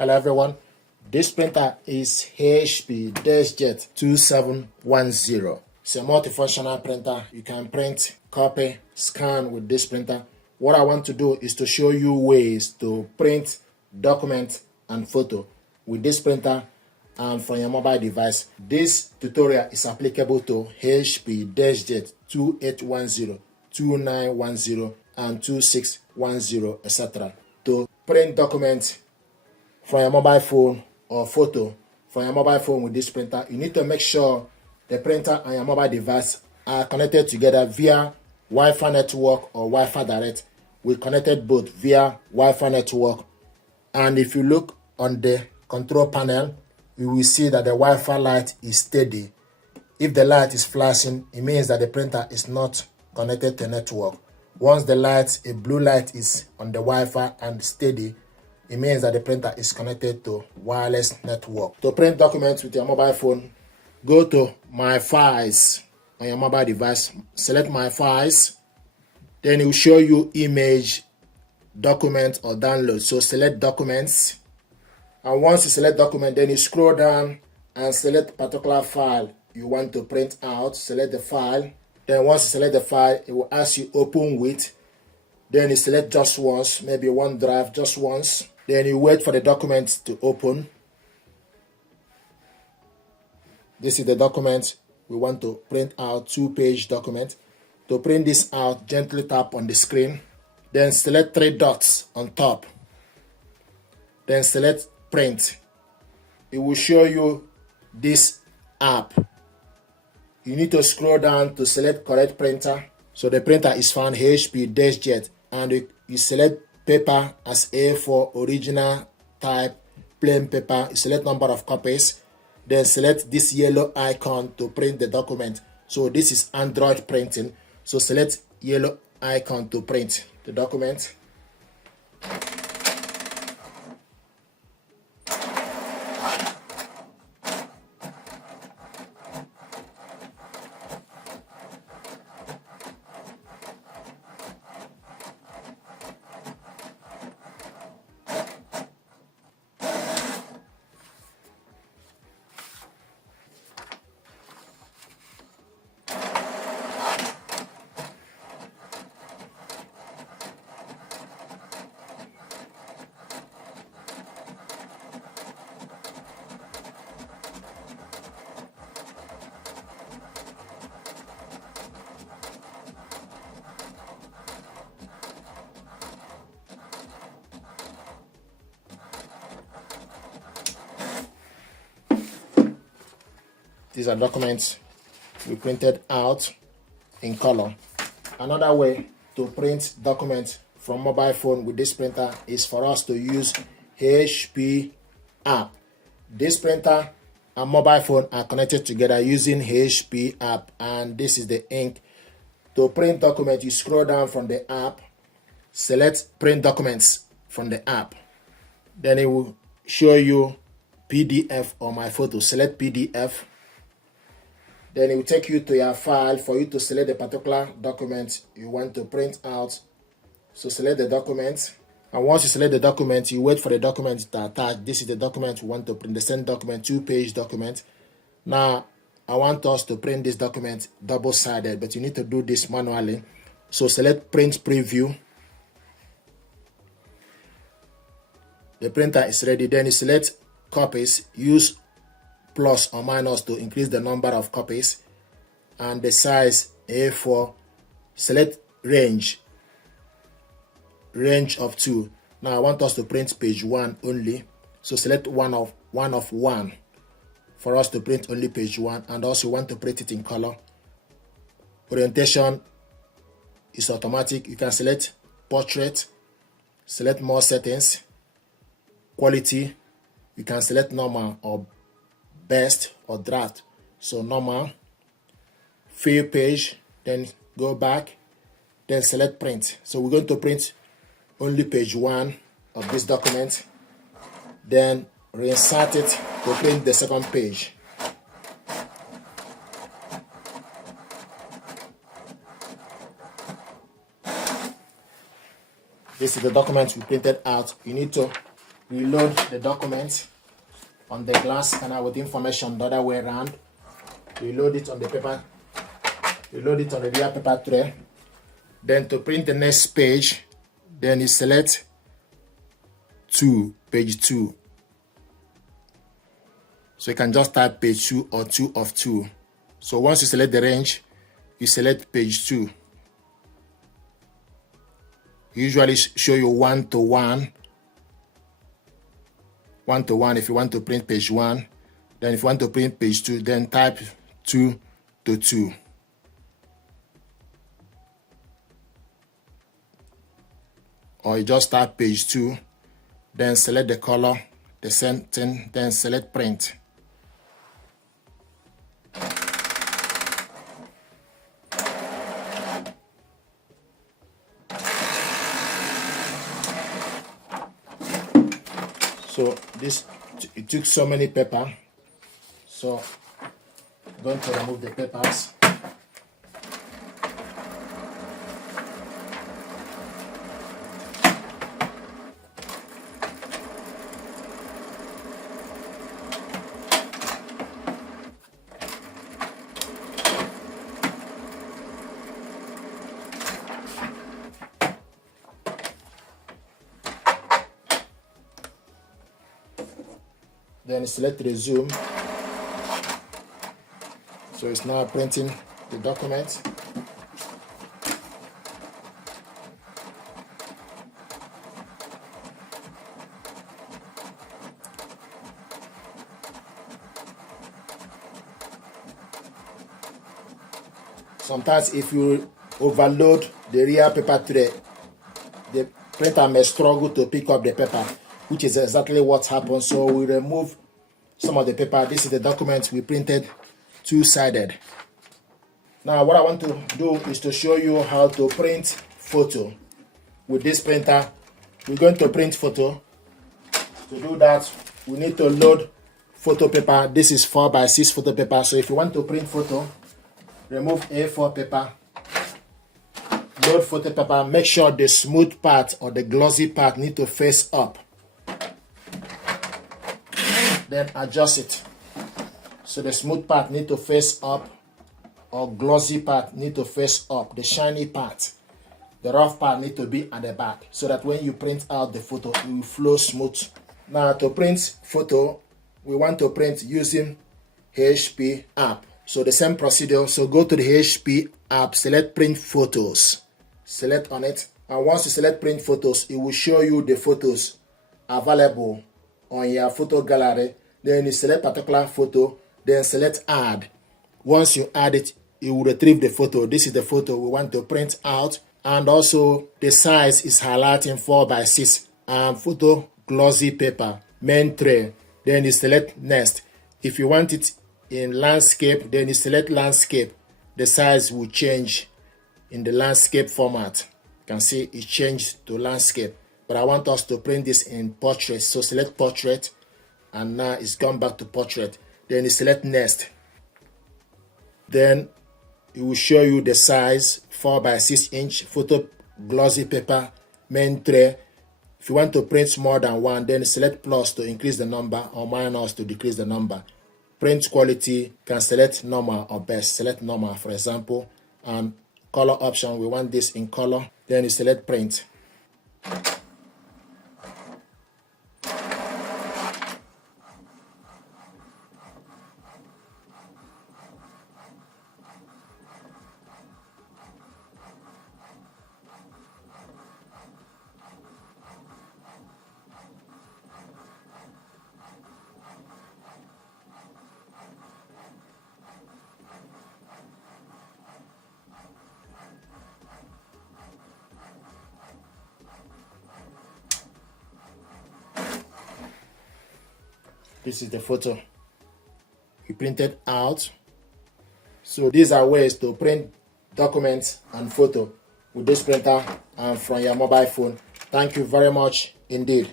Hello everyone, this printer is HP Deskjet 2710. It's a multifunctional printer. You can print, copy, scan with this printer. What I want to do is to show you ways to print, document, and photo with this printer and from your mobile device. This tutorial is applicable to HP Deskjet 2810, 2910, and 2610, etc. To print documents from your mobile phone or photo from your mobile phone with this printer, you need to make sure the printer and your mobile device are connected together via Wi-Fi network or Wi-Fi direct. We connected both via Wi-Fi network, and if you look on the control panel, you will see that the Wi-Fi light is steady. If the light is flashing, it means that the printer is not connected to network. Once the light, a blue light, is on the Wi-Fi and steady, it means that the printer is connected to wireless network. To print documents with your mobile phone, go to My Files on your mobile device, select My Files, then it will show you image, document, or download. So select Documents, and once you select Document, then you scroll down and select particular file you want to print out. Select the file. Then once you select the file, it will ask you Open With. Then you select just once, maybe OneDrive, just once. Then you wait for the document to open. This is the document we want to print out, 2-page document. To print this out, gently tap on the screen. Then select 3 dots on top. Then select Print. It will show you this app. You need to scroll down to select correct printer. So the printer is found HP Deskjet, and you select paper as A4, original type, plain paper. You select number of copies. Then select this yellow icon to print the document. So this is Android printing. So select yellow icon to print the document. These are documents we printed out in color. Another way to print documents from mobile phone with this printer is for us to use HP app. This printer and mobile phone are connected together using HP app, and this is the ink. To print document, you scroll down from the app, select Print Documents from the app. Then it will show you PDF or My Photo. Select PDF. Then it will take you to your file for you to select the particular document you want to print out. So select the document. And once you select the document, you wait for the document to attach. This is the document we want to print, the same document, 2-page document. Now, I want us to print this document double-sided, but you need to do this manually. So select Print Preview. The printer is ready. Then you select Copies. Use plus or minus to increase the number of copies, and the size A4. Select range of 2. Now I want us to print page 1 only, so select one of 1 for us to print only page 1, and also want to print it in color. Orientation is automatic. You can select portrait, select more settings. Quality, you can select normal or best or draft. So normal. Fill page, then go back, then select print. So we're going to print only page 1 of this document, then reinsert it to print the second page. This is the document we printed out. You need to reload the document on the glass scanner with information the other way around. Reload it on the paper, reload it on the real paper tray. Then to print the next page, then you select page 2. So you can just type page 2 or 2 of 2. So once you select the range, you select page 2. Usually show you 1 to 1. 1 to 1 if you want to print page 1. Then if you want to print page 2, then type 2 to 2. Or you just type page 2, then select the color, the sentence, then select print. So it took so many paper, so I'm going to remove the papers. Then select resume. So it's now printing the document. Sometimes if you overload the real paper tray, the printer may struggle to pick up the paper, which is exactly what happened. So we remove some of the paper. This is the document we printed two-sided. Now what I want to do is to show you how to print photo with this printer. We're going to print photo. To do that, we need to load photo paper. This is 4x6 photo paper. So if you want to print photo, remove A4 paper, load photo paper. Make sure the smooth part or the glossy part need to face up. Then adjust it. So the smooth part need to face up, or glossy part need to face up. The shiny part, the rough part need to be at the back, so that when you print out the photo, it will flow smooth. Now to print photo, we want to print using HP app. So the same procedure. So go to the HP app, select print photos, select on it, and once you select print photos, it will show you the photos available on your photo gallery. Then you select particular photo, then select add. Once you add it, it will retrieve the photo. This is the photo we want to print out, and also the size is highlighting 4x6 and photo glossy paper, main tray. Then you select next. If you want it in landscape, then you select landscape. The size will change in the landscape format. You can see it changed to landscape, but I want us to print this in portrait. So select portrait, and now it's gone back to portrait. Then you select next. Then it will show you the size 4x6 inch photo glossy paper, main tray. If you want to print more than one, then select plus to increase the number, or minus to decrease the number. Print quality, can select normal or best. Select normal, for example. And color option, we want this in color. Then you select print. This is the photo we printed out. So these are ways to print documents and photo with this printer and from your mobile phone. Thank you very much indeed.